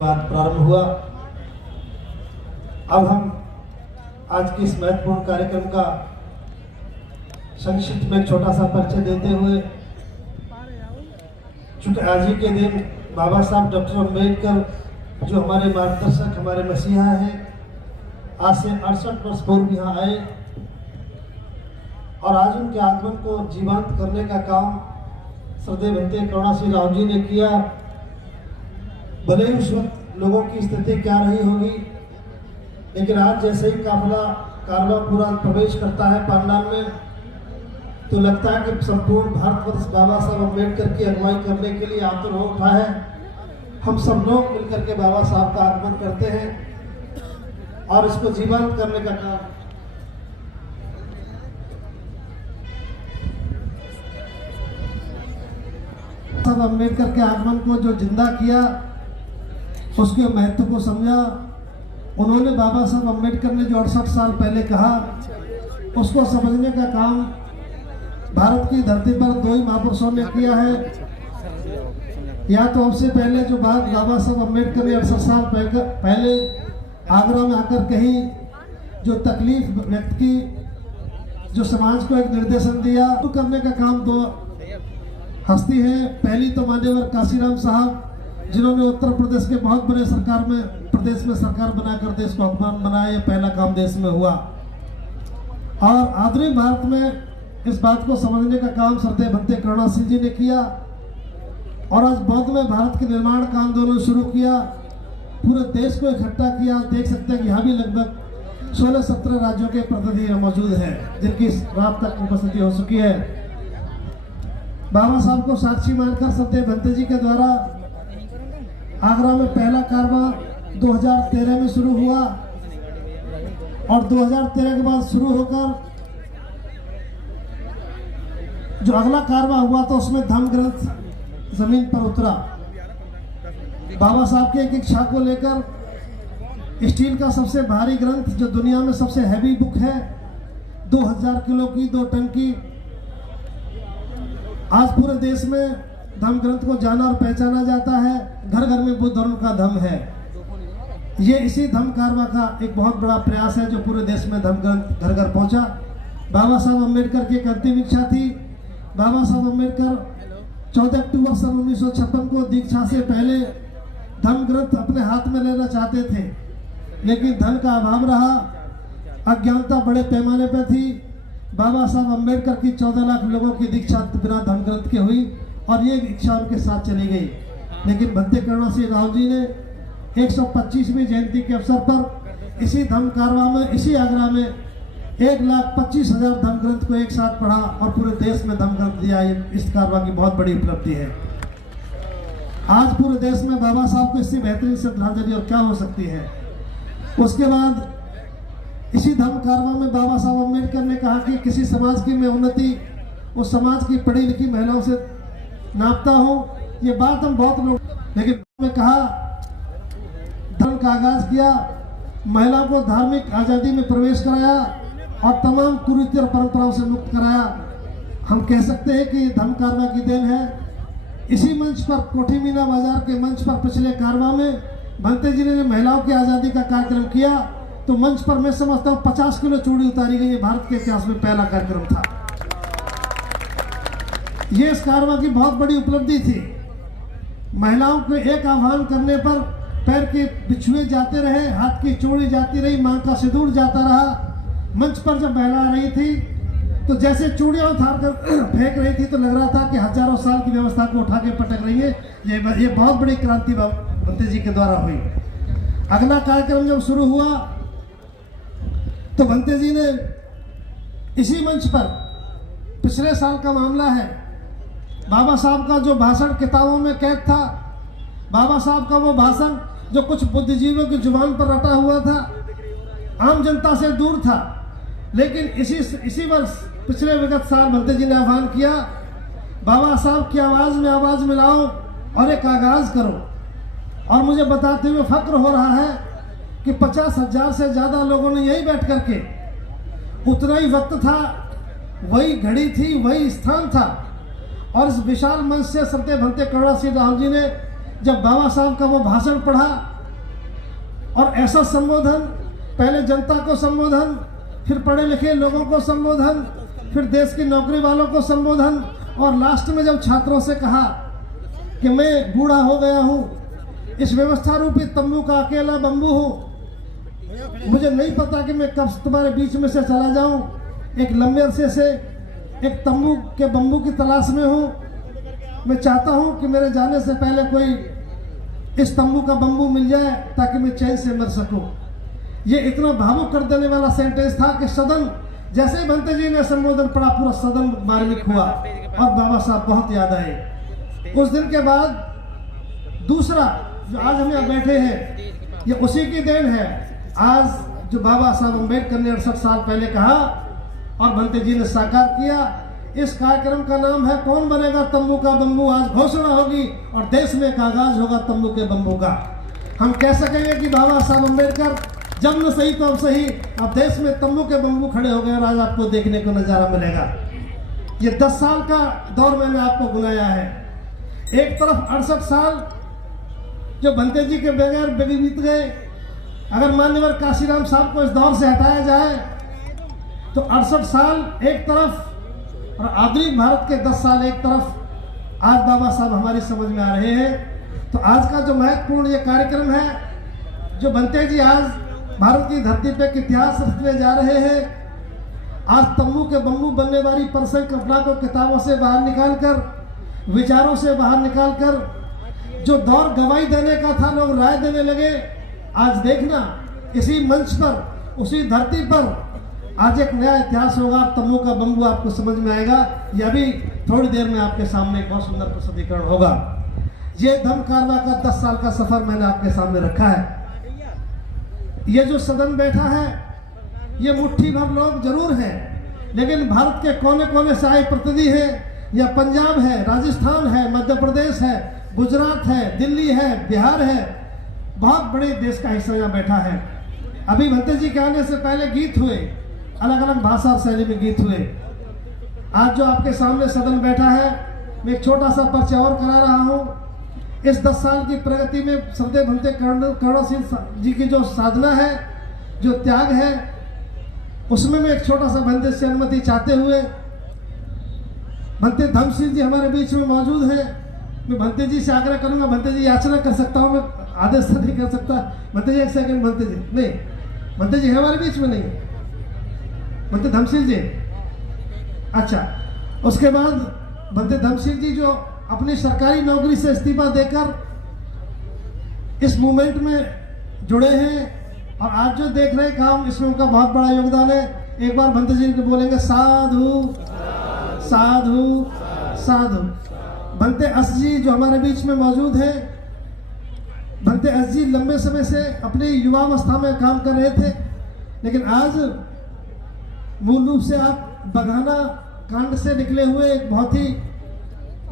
बात प्रारंभ हुआ। अब हम आज के इस महत्वपूर्ण कार्यक्रम का संक्षिप्त में छोटा सा परिचय देते हुए, चूंकि आज ही के दिन बाबा साहब डॉक्टर अम्बेडकर जो हमारे मार्गदर्शक, हमारे मसीहा हैं, आज से 68 वर्ष पूर्व यहाँ आए और आज उनके आगमन को जीवंत करने का काम श्रद्धेय भंते करुणा सिंह राव जी ने किया। भले ही उस वक्त लोगों की स्थिति क्या रही होगी, लेकिन आज जैसे ही कारवां पूरा प्रवेश करता है पांडाल में, तो लगता है कि संपूर्ण भारतवर्ष बाबा साहब अम्बेडकर की अगुवाई करने के लिए आतुर हो उठा है। हम सब लोग मिलकर के बाबा साहब का आगमन करते हैं और इसको जीवंत करने का काम साहब अम्बेडकर के आगमन को जो जिंदा किया, उसके महत्व को समझा। उन्होंने बाबा साहब अम्बेडकर ने जो 68 साल पहले कहा, उसको समझने का काम भारत की धरती पर दो ही महापुरुषों ने किया है। या तो हमसे पहले जो बात बाबा साहब अम्बेडकर ने 68 साल पहले आगरा में आकर कही, जो तकलीफ व्यक्त की, जो समाज को एक निर्देशन दिया, तो करने का काम दो हस्ती है। पहली तो मान्यवर काशीराम साहब, जिन्होंने उत्तर प्रदेश के बहुत बड़े प्रदेश में सरकार बनाकर देश को हुक्मरान बनाया। यह पहला काम देश में हुआ और आधुनिक भारत में इस बात को समझने का काम श्रद्धेय भंते करुणा सिंह जी ने किया और आज बौद्ध में भारत के निर्माण का आंदोलन शुरू किया, पूरे देश को इकट्ठा किया। देख सकते हैं कि यहाँ भी लगभग 16-17 राज्यों के प्रतिनिधि मौजूद हैं, जिनकी रात तक उपस्थिति हो चुकी है। बाबा साहब को साक्षी मानकर श्रद्धेय भंते जी के द्वारा आगरा में पहला कारवां 2013 में शुरू हुआ और 2013 के बाद शुरू होकर जो अगला कारवां हुआ तो उसमें धम्म ग्रंथ जमीन पर उतरा। बाबा साहब के एक इच्छा को लेकर स्टील का सबसे भारी ग्रंथ, जो दुनिया में सबसे हैवी बुक है, 2000 किलो की, 2 टन की, आज पूरे देश में धम्म ग्रंथ को जाना और पहचाना जाता है। घर घर में बुद्ध धर्म का धम्म है। ये इसी धम्म कारवां का एक बहुत बड़ा प्रयास है, जो पूरे देश में धम्म ग्रंथ घर घर पहुंचा। बाबा साहब अम्बेडकर की एक अंतिम इच्छा थी। बाबा साहब अम्बेडकर 14 अक्टूबर सन 1956 को दीक्षा से पहले धम्म ग्रंथ अपने हाथ में लेना चाहते थे, लेकिन धन का अभाव रहा, अज्ञानता बड़े पैमाने पर थी। बाबा साहब अम्बेडकर की 14 लाख लोगों की दीक्षा बिना धम्म ग्रंथ के हुई और ये इच्छा उनके साथ चली गई। लेकिन भंते करुणा सिंह राव जी ने 125वीं जयंती के अवसर पर इसी धम्म कारवां में, इसी आगरा में 1,25,000 धम्म ग्रंथ को एक साथ पढ़ा और पूरे देश में धम्म ग्रंथ दिया। ये इस कारवां की बहुत बड़ी उपलब्धि है। आज पूरे देश में बाबा साहब को इससे बेहतरीन श्रद्धांजलि और क्या हो सकती है। उसके बाद इसी धम्म कारवां में बाबा साहब अम्बेडकर ने कहा कि किसी समाज की मैं उन्नति उस समाज की पढ़ी लिखी महिलाओं से नापता हूँ। ये बात हम बहुत लोग, लेकिन मैं कहा धर्म का आगाज किया, महिला को धार्मिक आज़ादी में प्रवेश कराया और तमाम कुरीति और परंपराओं से मुक्त कराया। हम कह सकते हैं कि धम्म कारवां की देन है। इसी मंच पर, कोठी मीना बाजार के मंच पर पिछले कारवां में भंते जी ने महिलाओं की आज़ादी का कार्यक्रम किया, तो मंच पर मैं समझता हूँ 50 किलो चूड़ी उतारी गई। ये भारत के इतिहास में पहला कार्यक्रम था। ये इस कारवां की बहुत बड़ी उपलब्धि थी। महिलाओं को एक आह्वान करने पर पैर के बिछुए जाते रहे, हाथ की चूड़ी जाती रही, मांग का सिंदूर जाता रहा। मंच पर जब महिला रही थी तो जैसे चूड़ियां उठार कर फेंक रही थी, तो लग रहा था कि हजारों साल की व्यवस्था को उठा के पटक रही है। ये बहुत बड़ी क्रांति भंते जी के द्वारा हुई। अगला कार्यक्रम जब शुरू हुआ तो भंते जी ने इसी मंच पर, पिछले साल का मामला है, बाबा साहब का जो भाषण किताबों में कैद था, बाबा साहब का वो भाषण जो कुछ बुद्धिजीवियों की जुबान पर रटा हुआ था, आम जनता से दूर था, लेकिन इसी वर्ष पिछले विगत साल भंते जी ने आह्वान किया, बाबा साहब की आवाज़ में आवाज़ मिलाओ और एक आगाज करो। और मुझे बताते हुए फक्र हो रहा है कि 50,000 से ज़्यादा लोगों ने यही बैठ करके, उतना ही वक्त था, वही घड़ी थी, वही स्थान था और इस विशाल मंच से श्रद्धेय भंते करुणा सिंह राव जी ने जब बाबा साहब का वो भाषण पढ़ा और ऐसा संबोधन, पहले जनता को संबोधन, फिर पढ़े लिखे लोगों को संबोधन, फिर देश की नौकरी वालों को संबोधन, और लास्ट में जब छात्रों से कहा कि मैं बूढ़ा हो गया हूँ, इस व्यवस्था रूपी तंबू का अकेला बंबू हूँ, मुझे नहीं पता कि मैं कब तुम्हारे बीच में से चला जाऊं, एक लंबे अरसे से एक तंबू के बंबू की तलाश में हूँ। मैं चाहता हूँ कि मेरे जाने से पहले कोई इस तंबू का बंबू मिल जाए ताकि मैं चैन से मर सकूं। ये इतना भावुक कर देने वाला सेंटेंस था कि सदन, जैसे ही भंते जी ने संबोधन पढ़ा, पूरा सदन मार्मिक हुआ और बाबा साहब बहुत याद आए। उस दिन के बाद दूसरा जो आज हम यहाँ बैठे हैं, ये उसी की देन है। आज जो बाबा साहब अम्बेडकर ने 68 साल पहले कहा और भंते जी ने साकार किया, इस कार्यक्रम का नाम है कौन बनेगा तंबू का बंबू। आज घोषणा होगी और देश में एक आगाज होगा तंबू के बंबू का। हम कह सकेंगे कि बाबा साहब अम्बेडकर जब न सही तो अब सही, अब देश में तंबू के बंबू खड़े हो गए और आज आपको देखने को नजारा मिलेगा। ये 10 साल का दौर मैंने आपको बुलाया है। एक तरफ 68 साल जो भंते जी के बगैर बीत गए, अगर मान्यवर काशीराम साहब को इस दौर से हटाया जाए तो 68 साल एक तरफ और आधुनिक भारत के 10 साल एक तरफ, आज बाबा साहब हमारी समझ में आ रहे हैं। तो आज का जो महत्वपूर्ण ये कार्यक्रम है, जो भंते जी आज भारत की धरती पे एक इतिहास रखने जा रहे हैं। आज तंबू के बंबू बनने वाली परसों कल्पना को किताबों से बाहर निकालकर, विचारों से बाहर निकालकर, जो दौर गवाही देने का था लोग राय देने लगे। आज देखना इसी मंच पर, उसी धरती पर आज एक नया इतिहास होगा। तंबू का बंबू आपको समझ में आएगा। यह भी थोड़ी देर में आपके सामने एक बहुत सुंदर प्रस्तुतिकरण होगा। ये धम्म कारवां का 10 साल का सफर मैंने आपके सामने रखा है। ये जो सदन बैठा है, ये मुट्ठी भर लोग जरूर हैं, लेकिन भारत के कोने कोने से आए प्रतिनिधि हैं। या पंजाब है, राजस्थान है, मध्य प्रदेश है, गुजरात है, दिल्ली है, बिहार है, बहुत बड़े देश का हिस्सा यहाँ बैठा है। अभी भंते जी के आने से पहले गीत हुए, अलग अलग भाषा और शैली में गीत हुए। आज जो आपके सामने सदन बैठा है, मैं एक छोटा सा परिचय और करा रहा हूँ। इस 10 साल की प्रगति में श्रद्धेय भंते कर्ण सिंह जी की जो साधना है, जो त्याग है, उसमें मैं एक छोटा सा भंते से अनुमति चाहते हुए, भंते धम्म सिंह जी हमारे बीच में मौजूद हैं। मैं भंते जी से आग्रह करूंगा, भंते जी याचना कर सकता हूं, मैं आदेश तो नहीं कर सकता। भंते जी एक सेकंड, भंते जी नहीं, भंते जी है हमारे बीच में नहीं, भंते धम्म सिंह जी। अच्छा, उसके बाद भंते धम्म सिंह जी जो अपनी सरकारी नौकरी से इस्तीफा देकर इस मूवमेंट में जुड़े हैं और आज जो देख रहे हैं काम, इसमें उनका बहुत बड़ा योगदान है। एक बार भंते जी बोलेंगे साधु साधु साधु। भंते अस जी जो हमारे बीच में मौजूद हैं, भंते अस जी लंबे समय से अपनी युवावस्था में काम कर रहे थे, लेकिन आज मूल रूप से आप बघाना कांड से निकले हुए एक बहुत ही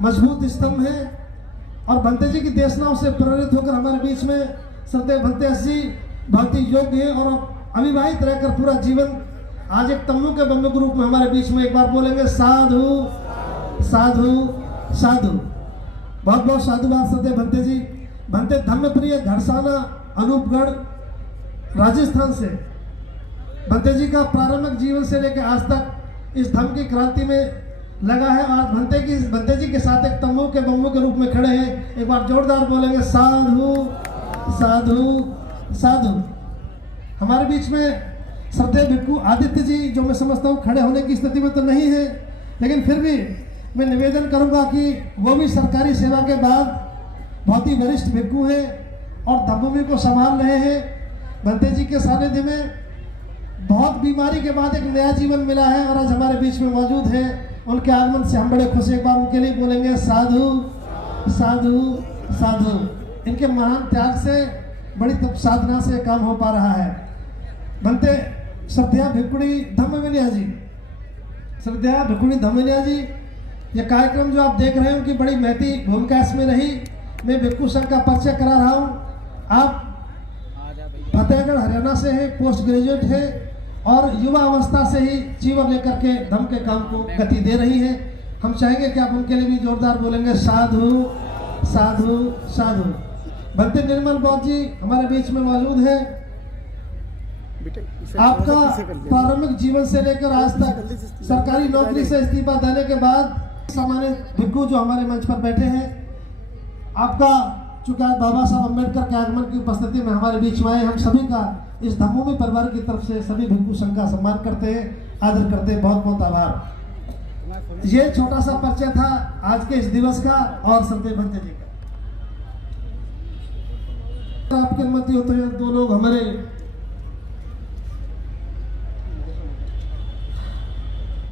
मजबूत स्तंभ है। और भंते जी की देशनाओं से प्रेरित होकर हमारे बीच में श्रद्धेय भंते अस जी बहुत ही योग्य है और अविवाहित रहकर पूरा जीवन आज एक तंबू के बंबू के रूप में हमारे बीच में। एक बार बोलेंगे साधु साधु साधु। बहुत बहुत साधुवाद श्रद्धेय भंते जी। भंते धम्मप्रिय घरसाना अनूपगढ़ राजस्थान से भंते जी का प्रारंभिक जीवन से लेकर आज तक इस धम्म की क्रांति में लगा है। आज भंते जी के साथ एक तंबू के बंबू के रूप में खड़े हैं। एक बार जोरदार बोलेंगे साधु साधु साधु। हमारे बीच में श्रद्धेय भिक्खु आदित्य जी, जो मैं समझता हूँ खड़े होने की स्थिति में तो नहीं है, लेकिन फिर भी मैं निवेदन करूंगा कि वो भी सरकारी सेवा के बाद बहुत ही वरिष्ठ भिक्खु हैं और धम्मभूमि को संभाल रहे हैं। भंते जी के सानिध्य में बहुत बीमारी के बाद एक नया जीवन मिला है और आज हमारे बीच में मौजूद है। उनके आगमन से हम बड़े खुश हैं। एक बार उनके लिए बोलेंगे साधु साधु साधु। इनके महान त्याग से, बड़ी तप साधना से काम हो पा रहा है। भंते श्रद्धेय भिक्खुणी धम्मविनय जी, श्रद्धेय भिक्खुणी धम्मविनय जी, ये कार्यक्रम जो आप देख रहे हैं उनकी बड़ी महती भूमिका इसमें रही। मैं भिक्खु संघ का परिचय करा रहा हूँ। आप फतेहगढ़ हरियाणा से हैं, पोस्ट ग्रेजुएट है और युवा अवस्था से ही जीवन लेकर के धम्म के काम को गति दे रही है। हम चाहेंगे कि आप उनके लिए भी जोरदार बोलेंगे साधु साधु साधु। भक्ति निर्मल बौद्ध जी हमारे बीच में मौजूद है। आपका प्रारंभिक जीवन से लेकर आज तक सरकारी नौकरी से इस्तीफा देने के बाद सम्मानित भिक्खु जो हमारे मंच पर बैठे हैं, आपका चूंकि आज बाबा साहब अम्बेडकर के आगमन की उपस्थिति में हमारे बीच में आए, हम सभी का इस धम्मभूमि परिवार की तरफ से सभी भिक्खु संघ का सम्मान करते हैं, आदर करते हैं। बहुत बहुत आभार। ये छोटा सा परिचय था आज के इस दिवस का और संदेव भंते जी का। आपकी अनुमति हो तो दो लोग हमारे